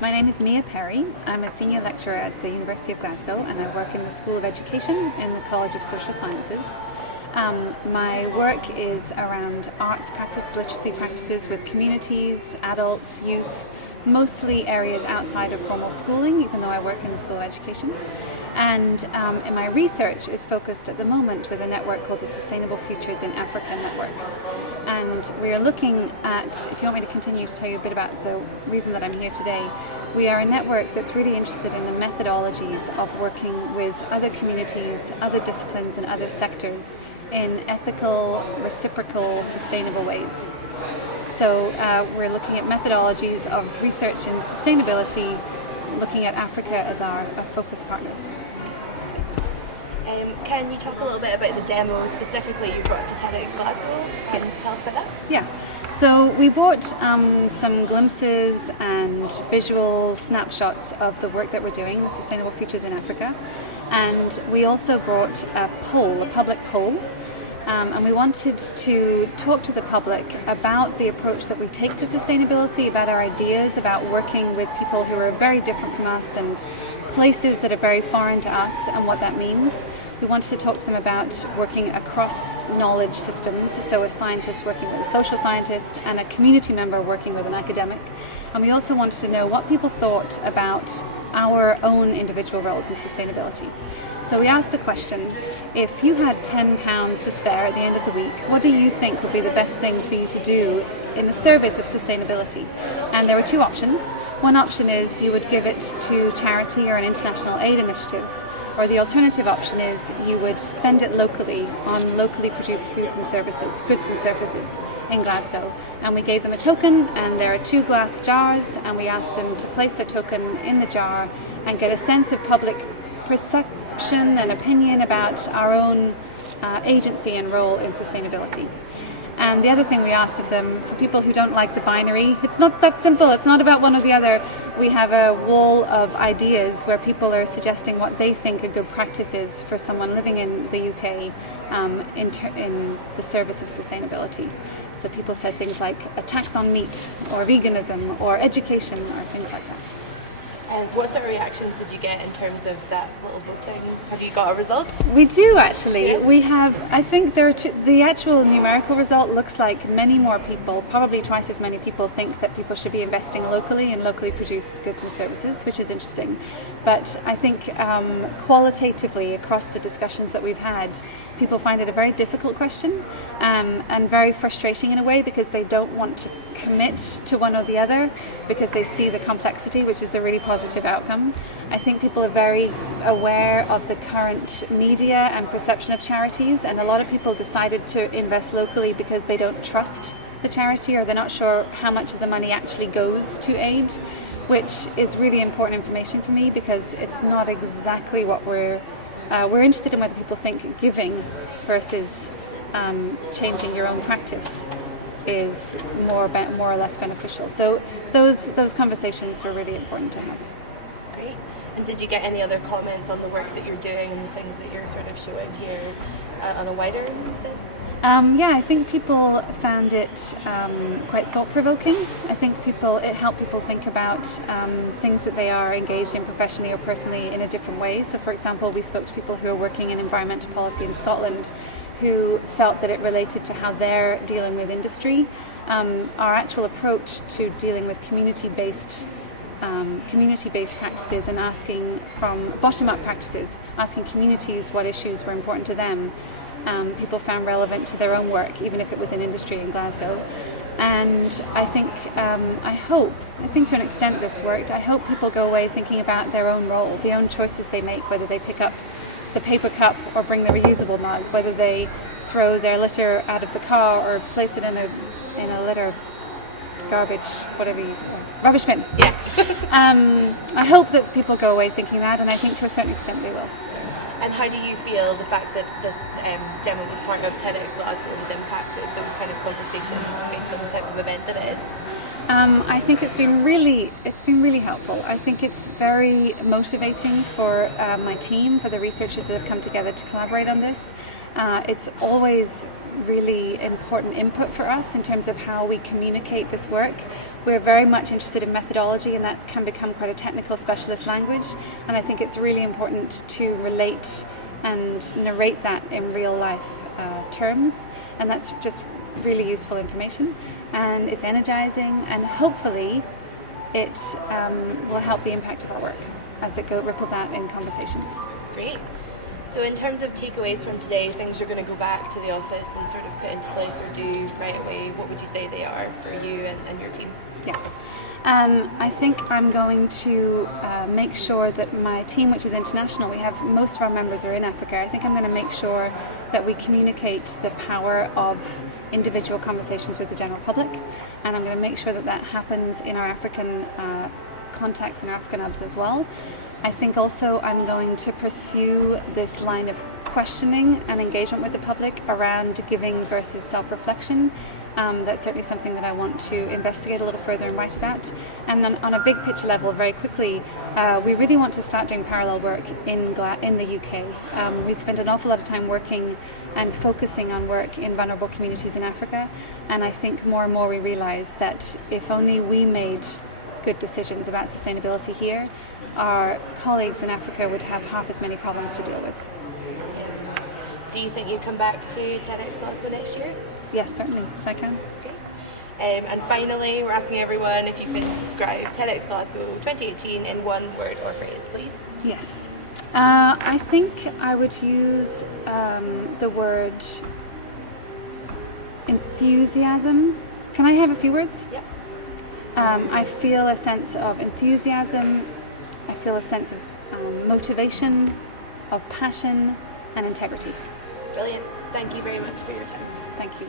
My name is Mia Perry. I'm a senior lecturer at the University of Glasgow and I work in the School of Education in the College of Social Sciences. My work is around arts practice, literacy practices with communities, adults, youth, mostly areas outside of formal schooling, even though I work in the School of Education. And in my research is focused at the moment with a network called the Sustainable Futures in Africa Network. And we are looking at, if you want me to continue to tell you a bit about the reason that I'm here today, we are a network that's really interested in the methodologies of working with other communities, other disciplines and other sectors in ethical, reciprocal, sustainable ways. So we're looking at methodologies of research in sustainability, looking at Africa as our focus partners. Can you talk a little bit about the demo specifically you brought to TedX Glasgow? Yes. Tell us about that. Yeah. So we brought some glimpses and visual snapshots of the work that we're doing, the Sustainable Futures in Africa. And we also brought a poll, a public poll. And we wanted to talk to the public about the approach that we take to sustainability, about our ideas, about working with people who are very different from us and places that are very foreign to us and what that means. We wanted to talk to them about working across knowledge systems, so a scientist working with a social scientist and a community member working with an academic. And we also wanted to know what people thought about our own individual roles in sustainability. So we asked the question, if you had £10 to spare at the end of the week, what do you think would be the best thing for you to do in the service of sustainability? And there were two options. One option is you would give it to charity or an international aid initiative, or the alternative option is you would spend it locally on locally produced goods and services in Glasgow. And we gave them a token, and there are 2 glass jars, and we asked them to place the token in the jar and get a sense of public perception and opinion about our own agency and role in sustainability. And the other thing we asked of them, for people who don't like the binary, it's not that simple, it's not about one or the other. We have a wall of ideas where people are suggesting what they think a good practice is for someone living in the UK in the service of sustainability. So people said things like a tax on meat, or veganism, or education, or things like that. And what sort of reactions did you get in terms of that little voting? Have you got a result? We do actually. Yeah. We have, I think there are the actual numerical result looks like many more people, probably twice as many people, think that people should be investing locally in locally produced goods and services, which is interesting. But I think qualitatively across the discussions that we've had, people find it a very difficult question and very frustrating in a way, because they don't want to commit to one or the other because they see the complexity, which is a really positive outcome. I think people are very aware of the current media and perception of charities, and a lot of people decided to invest locally because they don't trust the charity, or they're not sure how much of the money actually goes to aid, which is really important information for me, because it's not exactly what we're interested in, whether people think giving versus changing your own practice is more or less beneficial. So those conversations were really important to have. Great. And did you get any other comments on the work that you're doing and the things that you're sort of showing here on a wider sense? Yeah, I think people found it quite thought-provoking. I think it helped people think about things that they are engaged in professionally or personally in a different way. So for example, we spoke to people who are working in environmental policy in Scotland who felt that it related to how they're dealing with industry. Our actual approach to dealing with community-based practices and asking from bottom-up practices, asking communities what issues were important to them, people found relevant to their own work, even if it was in industry in Glasgow. And I think to an extent this worked. I hope people go away thinking about their own role, the own choices they make, whether they pick up the paper cup or bring the reusable mug, whether they throw their litter out of the car or place it in a litter garbage, rubbish bin. Yeah. I hope that people go away thinking that, and I think to a certain extent they will. And how do you feel the fact that this demo was part of TedX Glasgow has impacted those kind of conversations based on the type of event that it is? I think it's been really helpful. I think it's very motivating for my team, for the researchers that have come together to collaborate on this. It's always really important input for us in terms of how we communicate this work. We're very much interested in methodology, and that can become quite a technical specialist language, and I think it's really important to relate and narrate that in real life terms, and that's just really useful information, and it's energizing, and hopefully it will help the impact of our work as it ripples out in conversations. Great. So in terms of takeaways from today, things you're going to go back to the office and sort of put into place or do right away, what would you say they are for you and your team? Yeah. I think I'm going to make sure that my team, which is international, most of our members are in Africa. I think I'm going to make sure that we communicate the power of individual conversations with the general public, and I'm going to make sure that that happens in our African contacts and our African hubs as well. I think also I'm going to pursue this line of questioning and engagement with the public around giving versus self-reflection. That's certainly something that I want to investigate a little further and write about. And on a big picture level, very quickly, we really want to start doing parallel work in the UK. We spend an awful lot of time working and focusing on work in vulnerable communities in Africa, and I think more and more we realise that if only we made good decisions about sustainability here, our colleagues in Africa would have half as many problems to deal with. Do you think you'd come back to TedX Glasgow next year? Yes, certainly, if I can. Okay. And finally, we're asking everyone if you could describe TedX Glasgow 2018 in one word or phrase, please. Yes. I think I would use the word enthusiasm. Can I have a few words? Yeah. I feel a sense of enthusiasm, I feel a sense of motivation, of passion and integrity. Brilliant. Thank you very much for your time. Thank you.